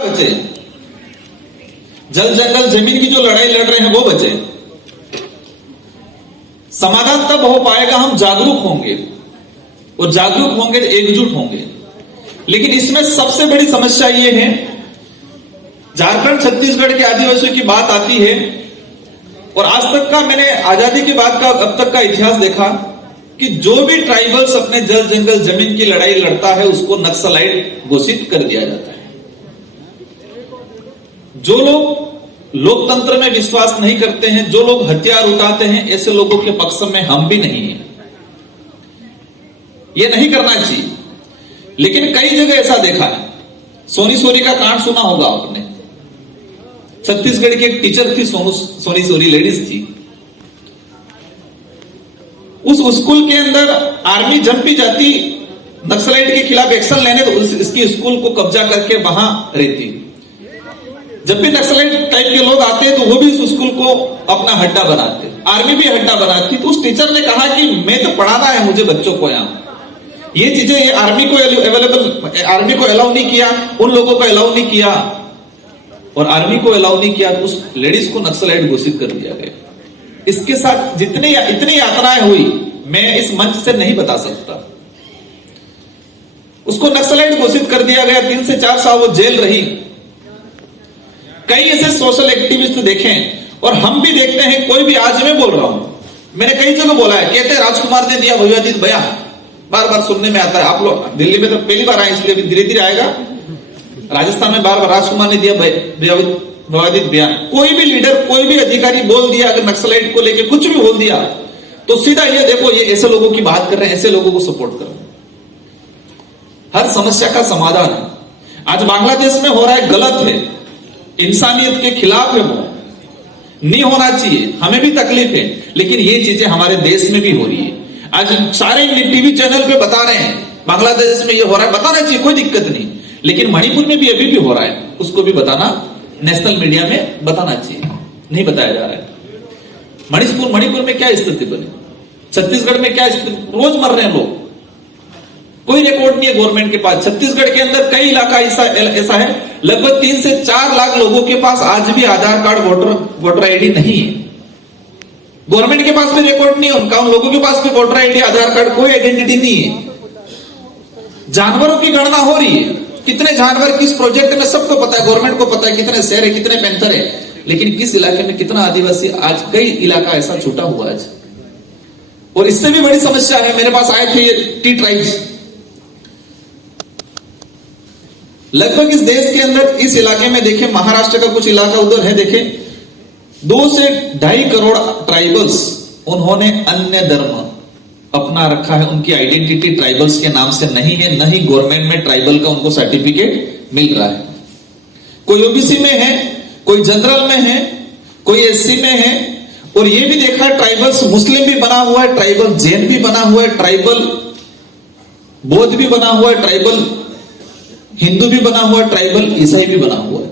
बचे, जल जंगल जमीन की जो लड़ाई लड़ रहे हैं वो बचे। समाधान तब हो पाएगा हम जागरूक होंगे, और जागरूक होंगे तो एकजुट होंगे। लेकिन इसमें सबसे बड़ी समस्या ये है, झारखंड छत्तीसगढ़ के आदिवासियों की बात आती है, और आज तक का मैंने आजादी के बाद का अब तक का इतिहास देखा कि जो भी ट्राइबल्स अपने जल जंगल जमीन की लड़ाई लड़ता है उसको नक्सलाइट घोषित कर दिया जाता है। जो लोग लोकतंत्र में विश्वास नहीं करते हैं, जो लोग हथियार उठाते हैं, ऐसे लोगों के पक्ष में हम भी नहीं हैं। यह नहीं करना चाहिए। लेकिन कई जगह ऐसा देखा है, सोनी सोरी का कांड सुना होगा आपने। छत्तीसगढ़ की एक टीचर थी, सोनी सोरी लेडीज थी। उस स्कूल के अंदर आर्मी जब भी जाती नक्सलाइट के खिलाफ एक्शन लेने, तो इसकी स्कूल को कब्जा करके वहां रहती। जब भी नक्सलाइट टाइप के लोग आते तो वो भी उस स्कूल को अपना अड्डा बनाते, आर्मी भी अड्डा बनाती। तो उस टीचर ने कहा कि मैं तो पढ़ाना है मुझे बच्चों को, यहां ये चीजें आर्मी को अलाउ नहीं किया, उन लोगों को अलाउ नहीं किया, और आर्मी को अलाउ नहीं किया तो उस लेडीज को नक्सलाइट घोषित कर दिया गया। इसके साथ इतनी यातनाएं हुई, मैं इस मंच से नहीं बता सकता। उसको नक्सलाइट घोषित कर दिया गया, 3 से 4 साल वो जेल रही। कई ऐसे सोशल एक्टिविस्ट देखे, और हम भी देखते हैं। कोई भी, आज मैं बोल रहा हूं, मैंने कई जगह बोला है, कहते हैं राजकुमार ने दिया भैयादीत बयान, बार बार सुनने में आता है। आप लोग दिल्ली में तो पहली बार आए, इसलिए धीरे धीरे आएगा। राजस्थान में बार बार राजकुमार ने दिया भयादीत बयान। कोई भी लीडर, कोई भी अधिकारी बोल दिया, अगर नक्सलाइट को लेकर कुछ भी बोल दिया, तो सीधा ये देखो, ये ऐसे लोगों की बात कर रहे हैं, ऐसे लोगों को सपोर्ट कर रहे हैं। हर समस्या का समाधान है। आज बांग्लादेश में हो रहा है, गलत है, इंसानियत के खिलाफ है, वो नहीं होना चाहिए, हमें भी तकलीफ है। लेकिन ये चीजें हमारे देश में भी हो रही है। आज सारे टीवी चैनल पे बता रहे हैं बांग्लादेश में ये हो रहा है, बताना चाहिए, कोई दिक्कत नहीं। लेकिन मणिपुर में भी अभी भी हो रहा है, उसको भी बताना, नेशनल मीडिया में बताना चाहिए, नहीं बताया जा रहा है। मणिपुर में क्या स्थिति बनी, छत्तीसगढ़ में क्या स्थिति, रोज मर रहे हैं लोग, कोई रिकॉर्ड नहीं है गवर्नमेंट के पास। छत्तीसगढ़ के अंदर कई इलाका ऐसा है, लगभग 3 से 4 लाख लोगों के पास आज भी आधार कार्ड, वोटर आईडी नहीं है। गवर्नमेंट के पास भी रिकॉर्ड नहीं है उनका, उन लोगों के पास भी वोटर आईडी, आधार कार्ड, कोई आइडेंटिटी नहीं है। जानवरों की गणना हो रही है, कितने जानवर किस प्रोजेक्ट में, सबको पता है, गवर्नमेंट को पता है कितने शेर है, कितने पैंथर है, लेकिन किस इलाके में कितना आदिवासी, आज कई इलाका ऐसा छूटा हुआ है। और इससे भी बड़ी समस्या है, मेरे पास आए थे टी ट्राइब्स, लगभग इस देश के अंदर, इस इलाके में देखें, महाराष्ट्र का कुछ इलाका उधर है, देखें 2 से 2.5 करोड़ ट्राइबल्स, उन्होंने अन्य धर्म अपना रखा है। उनकी आइडेंटिटी ट्राइबल्स के नाम से नहीं है, न ही गवर्नमेंट में ट्राइबल का उनको सर्टिफिकेट मिल रहा है। कोई ओबीसी में है, कोई जनरल में है, कोई एससी में है। और ये भी देखा, ट्राइबल्स मुस्लिम भी बना हुआ है, ट्राइबल जैन भी बना हुआ है, ट्राइबल बौद्ध भी बना हुआ है, ट्राइबल हिंदू भी बना हुआ है, ट्राइबल ईसाई भी बना हुआ है।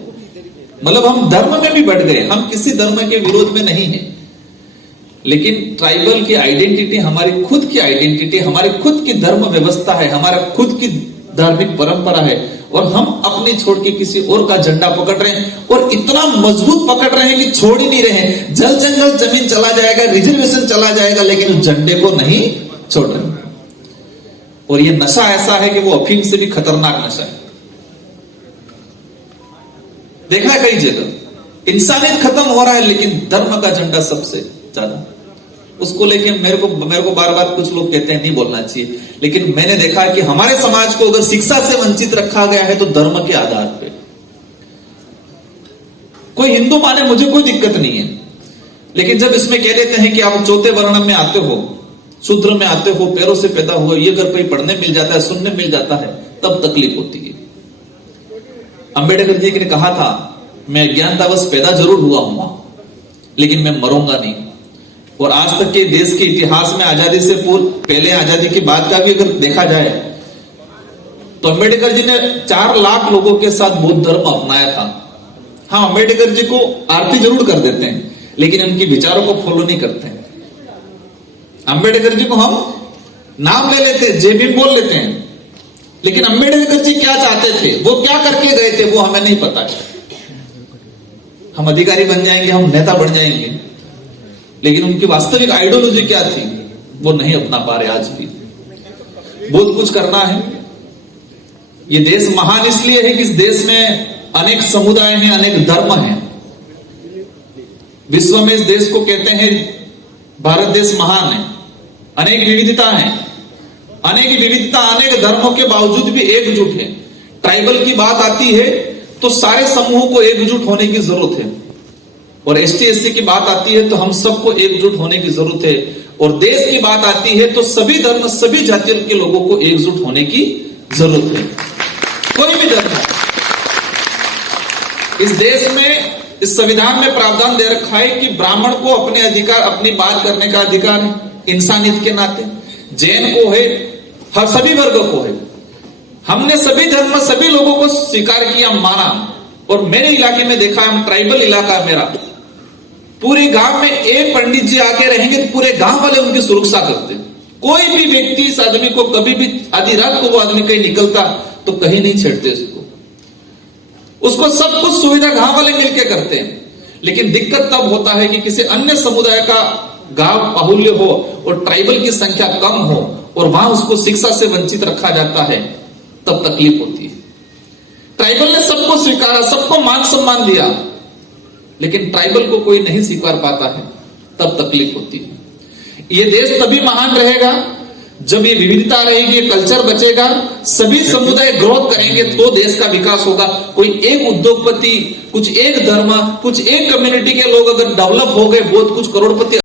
मतलब हम धर्म में भी बढ़ गए। हम किसी धर्म के विरोध में नहीं है, लेकिन ट्राइबल की आइडेंटिटी हमारी खुद की आइडेंटिटी, हमारी खुद की धर्म व्यवस्था है, हमारा खुद की धार्मिक परंपरा है, और हम अपनी छोड़ के किसी और का झंडा पकड़ रहे हैं, और इतना मजबूत पकड़ रहे हैं कि छोड़ ही नहीं रहे हैं। जल जंगल जमीन चला जाएगा, रिजर्वेशन चला जाएगा, लेकिन उस झंडे को नहीं छोड़ रहे। और ये नशा ऐसा है कि वो अफीम से भी खतरनाक नशा है। देखा है कई जगह, इंसानियत खत्म हो रहा है, लेकिन धर्म का झंडा सबसे ज्यादा। उसको लेके मेरे को बार बार कुछ लोग कहते हैं नहीं बोलना चाहिए, लेकिन मैंने देखा है कि हमारे समाज को अगर शिक्षा से वंचित रखा गया है तो धर्म के आधार पे। कोई हिंदू माने, मुझे कोई दिक्कत नहीं है, लेकिन जब इसमें कह देते हैं कि आप चौथे वर्ण में आते हो, शूद्र में आते हो, पैरों से पैदा हुए, ये अगर कोई पढ़ने मिल जाता है, सुनने मिल जाता है, तब तकलीफ होती है। अंबेडकर जी ने कहा था, मैं अज्ञानतावश पैदा जरूर हुआ हूं, लेकिन मैं मरूंगा नहीं। और आज तक के देश के इतिहास में आजादी से पूर्व, पहले आजादी के बाद का भी अगर देखा जाए, तो अंबेडकर जी ने 4 लाख लोगों के साथ बौद्ध धर्म अपनाया था। हाँ, अंबेडकर जी को आरती जरूर कर देते हैं, लेकिन उनके विचारों को फॉलो नहीं करते हैं। अंबेडकर जी को हम नाम ले लेते हैं, जय भीम बोल लेते हैं, लेकिन अम्बेडकर जी क्या चाहते थे, वो क्या करके गए थे, वो हमें नहीं पता है। हम अधिकारी बन जाएंगे, हम नेता बन जाएंगे, लेकिन उनकी वास्तविक आइडियोलॉजी क्या थी वो नहीं अपना पा रहे। आज भी बहुत कुछ करना है। ये देश महान इसलिए है कि इस देश में अनेक समुदाय हैं, अनेक धर्म हैं। विश्व में इस देश को कहते हैं भारत देश महान है। अनेक विविधता है, अनेक विविधता, अनेक धर्मों के बावजूद भी एकजुट है। ट्राइबल की बात आती है तो सारे समूह को एकजुट होने की जरूरत है, और एसटी एससी की बात आती है तो हम सबको एकजुट होने की जरूरत है, और देश की बात आती है तो सभी धर्म, सभी जातियों के लोगों को एकजुट होने की जरूरत है। कोई भी धर्म, इस देश में, इस संविधान में प्रावधान दे रखा है कि ब्राह्मण को अपने अधिकार, अपनी बात करने का अधिकार है इंसानियत के नाते। जैन को है, हर सभी वर्ग को है। हमने सभी धर्म, सभी लोगों को स्वीकार किया, माना। और मेरे इलाके में देखा, हम ट्राइबल इलाका मेरा, पूरे गांव में एक पंडित जी आके रहेंगे तो पूरे गांव वाले उनकी सुरक्षा करते। कोई भी व्यक्ति इस आदमी को कभी भी आधी रात को वो आदमी कहीं निकलता तो कहीं नहीं छेड़ते उसको सब कुछ सुविधा गांव वाले मिलके करते हैं। लेकिन दिक्कत तब होता है कि किसी अन्य समुदाय का गांव बाहुल्य हो और ट्राइबल की संख्या कम हो और वहां उसको शिक्षा से वंचित रखा जाता है, तब तकलीफ होती है। ट्राइबल ने सबको स्वीकारा, सबको मान सम्मान दिया, लेकिन ट्राइबल को कोई नहीं स्वीकार पाता है, तब तकलीफ होती है। ये देश तभी महान रहेगा जब ये विविधता रहेगी, कल्चर बचेगा, सभी समुदाय ग्रोथ करेंगे तो देश का विकास होगा। कोई एक उद्योगपति, कुछ एक धर्म, कुछ एक कम्युनिटी के लोग अगर डेवलप हो गए, बहुत कुछ करोड़पति